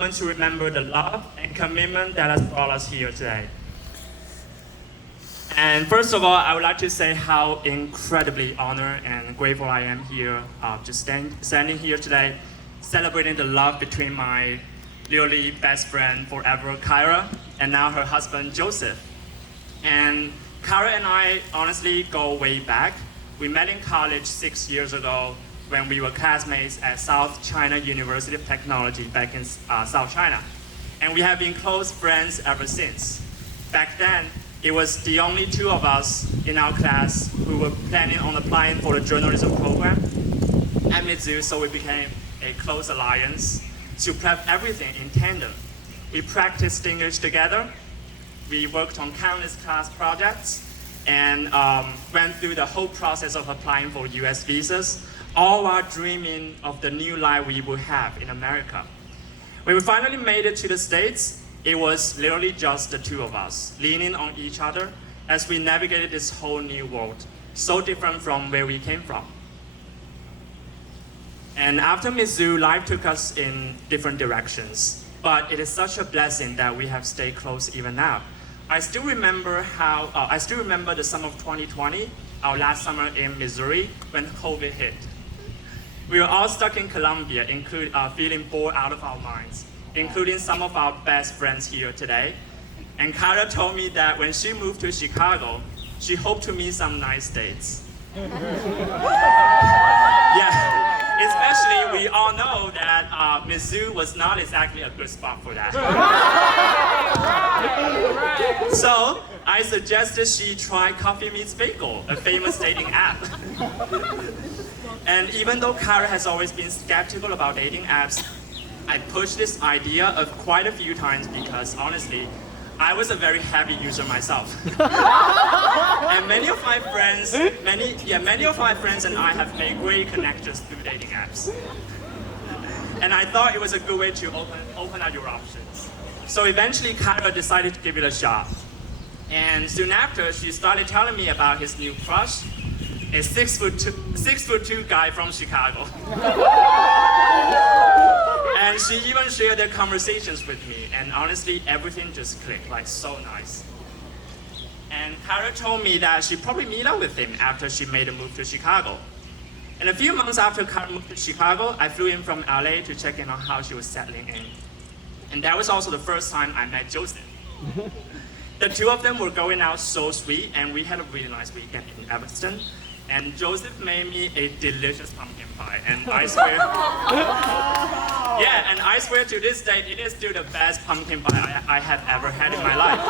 moment to remember the love and commitment that has brought us here today. And first of all, I would like to say how incredibly honored and grateful I am here, just standing here today, celebrating the love between my literally best friend forever, Kyra, and now her husband, Joseph. And Kyra and I honestly go way back. We met in college 6 years ago when we were classmates at South China University of Technology back in South China. And we have been close friends ever since. Back then, it was the only two of us in our class who were planning on applying for the journalism program at Mizzou, so we became a close alliance to prep everything in tandem. We practiced English together, we worked on countless class projects, and went through the whole process of applying for US visas, all while dreaming of the new life we would have in America. When we finally made it to the States, it was literally just the two of us, leaning on each other as we navigated this whole new world, so different from where we came from. And after Mizzou, life took us in different directions, but it is such a blessing that we have stayed close even now. I still remember the summer of 2020, our last summer in Missouri, when COVID hit. We were all stuck in Colombia, feeling bored out of our minds, including some of our best friends here today. And Kyra told me that when she moved to Chicago, she hoped to meet some nice dates. Yeah, especially we all know that Mizzou was not exactly a good spot for that. So I suggested she try Coffee Meets Bagel, a famous dating app. And even though Kyra has always been skeptical about dating apps, I pushed this idea of quite a few times because honestly, I was a very heavy user myself. And many of my friends and I have made great connections through dating apps. And I thought it was a good way to open up your options. So eventually, Kyra decided to give it a shot. And soon after, she started telling me about his new crush, a 6'2" guy from Chicago. And she even shared their conversations with me, and honestly, everything just clicked, like so nice. And Kyra told me that she'd probably meet up with him after she made a move to Chicago. And a few months after Kyra moved to Chicago, I flew in from LA to check in on how she was settling in. And that was also the first time I met Joseph. The two of them were going out so sweet, and we had a really nice weekend in Evanston. And Joseph made me a delicious pumpkin pie, and I swear to this day, it is still the best pumpkin pie I have ever had in my life.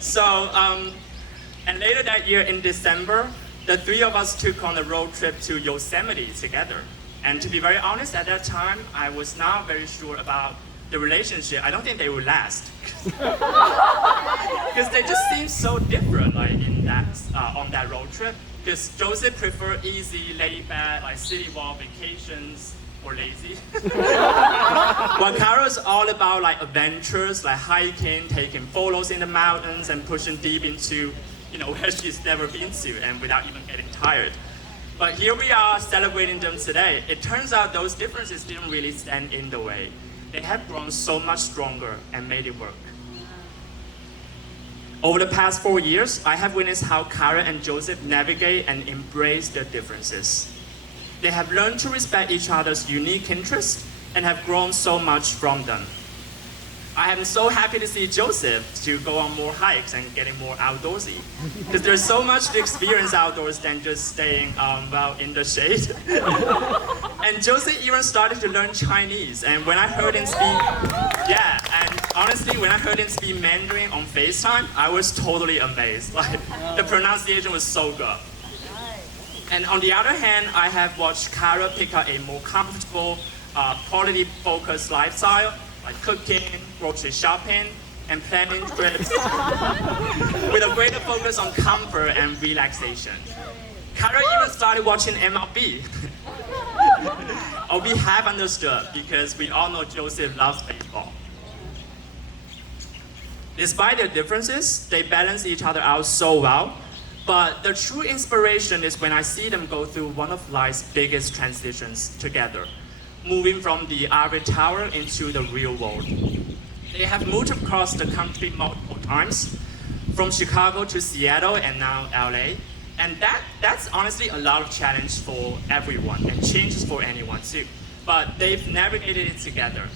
So, and later that year in December, the three of us took on a road trip to Yosemite together. And to be very honest, at that time, I was not very sure about the relationship. I don't think they would last. Because they just seem so different, like on that road trip. Because Joseph preferred easy, laid back, like city walk vacations, or lazy. While Kyra's all about like adventures, like hiking, taking photos in the mountains, and pushing deep into, where she's never been to, and without even getting tired. But here we are celebrating them today. It turns out those differences didn't really stand in the way. They have grown so much stronger and made it work. Over the past 4 years, I have witnessed how Kyra and Joseph navigate and embrace their differences. They have learned to respect each other's unique interests and have grown so much from them. I am so happy to see Joseph to go on more hikes and getting more outdoorsy. Because there's so much to experience outdoors than just staying in the shade. And Joseph even started to learn Chinese. And when I heard him speak, when I heard him speak Mandarin on FaceTime, I was totally amazed. Like, the pronunciation was so good. And on the other hand, I have watched Kyra pick up a more comfortable, quality-focused lifestyle, like cooking, grocery shopping, and planning trips with a greater focus on comfort and relaxation. Kyra even started watching MLB. Or we have understood, because we all know Joseph loves baseball. Despite their differences, they balance each other out so well. But the true inspiration is when I see them go through one of life's biggest transitions together. moving from the ivory tower into the real world. They have moved across the country multiple times, from Chicago to Seattle and now LA. And that's honestly a lot of challenge for everyone and changes for anyone too. But they've navigated it together.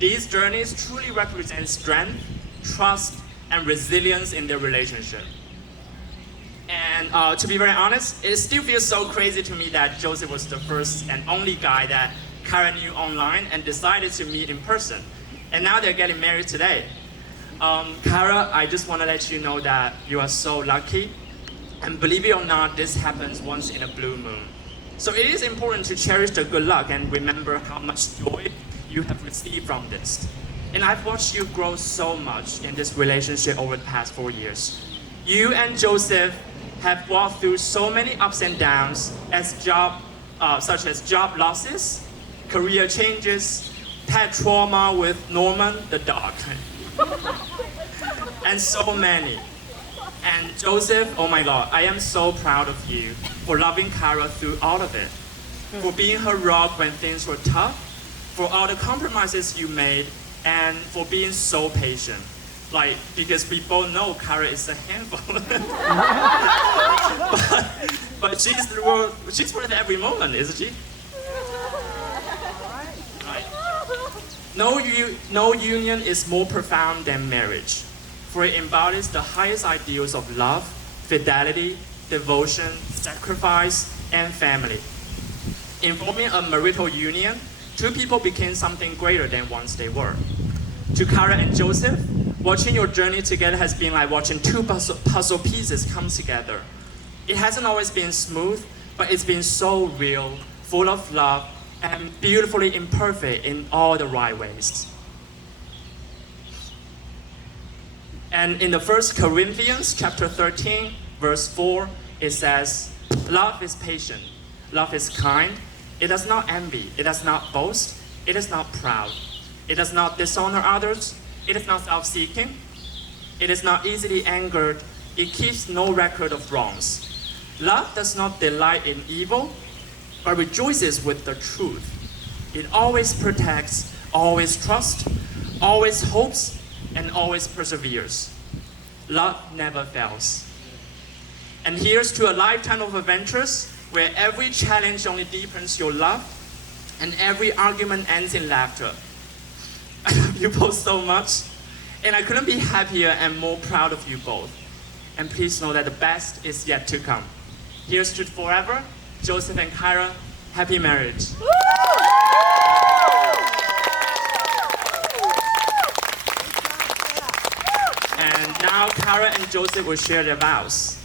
These journeys truly represent strength, trust, and resilience in their relationship. And to be very honest, it still feels so crazy to me that Joseph was the first and only guy that Kara knew online and decided to meet in person. And now they're getting married today. Kara, I just want to let you know that you are so lucky. And believe it or not, this happens once in a blue moon. So it is important to cherish the good luck and remember how much joy you have received from this. And I've watched you grow so much in this relationship over the past 4 years. You and Joseph have walked through so many ups and downs such as job losses, career changes, pet trauma with Norman the dog, and so many. And Joseph, oh my God, I am so proud of you for loving Kara through all of it, for being her rock when things were tough, for all the compromises you made, and for being so patient. Because we both know Kara is a handful. but she's worth every moment, isn't she? Right. No union is more profound than marriage, for it embodies the highest ideals of love, fidelity, devotion, sacrifice, and family. In forming a marital union, two people became something greater than once they were. To Kara and Joseph, watching your journey together has been like watching two puzzle pieces come together. It hasn't always been smooth, but it's been so real, full of love, and beautifully imperfect in all the right ways. And in the 1 Corinthians chapter 13, verse 4, it says, "Love is patient, love is kind, it does not envy, it does not boast, it is not proud, it does not dishonor others, it is not self-seeking, it is not easily angered, it keeps no record of wrongs. Love does not delight in evil, but rejoices with the truth. It always protects, always trusts, always hopes, and always perseveres. Love never fails." And here's to a lifetime of adventures where every challenge only deepens your love and every argument ends in laughter. I love you both so much, and I couldn't be happier and more proud of you both. And please know that the best is yet to come. Here's to forever, Joseph and Kara, happy marriage. And now Kara and Joseph will share their vows.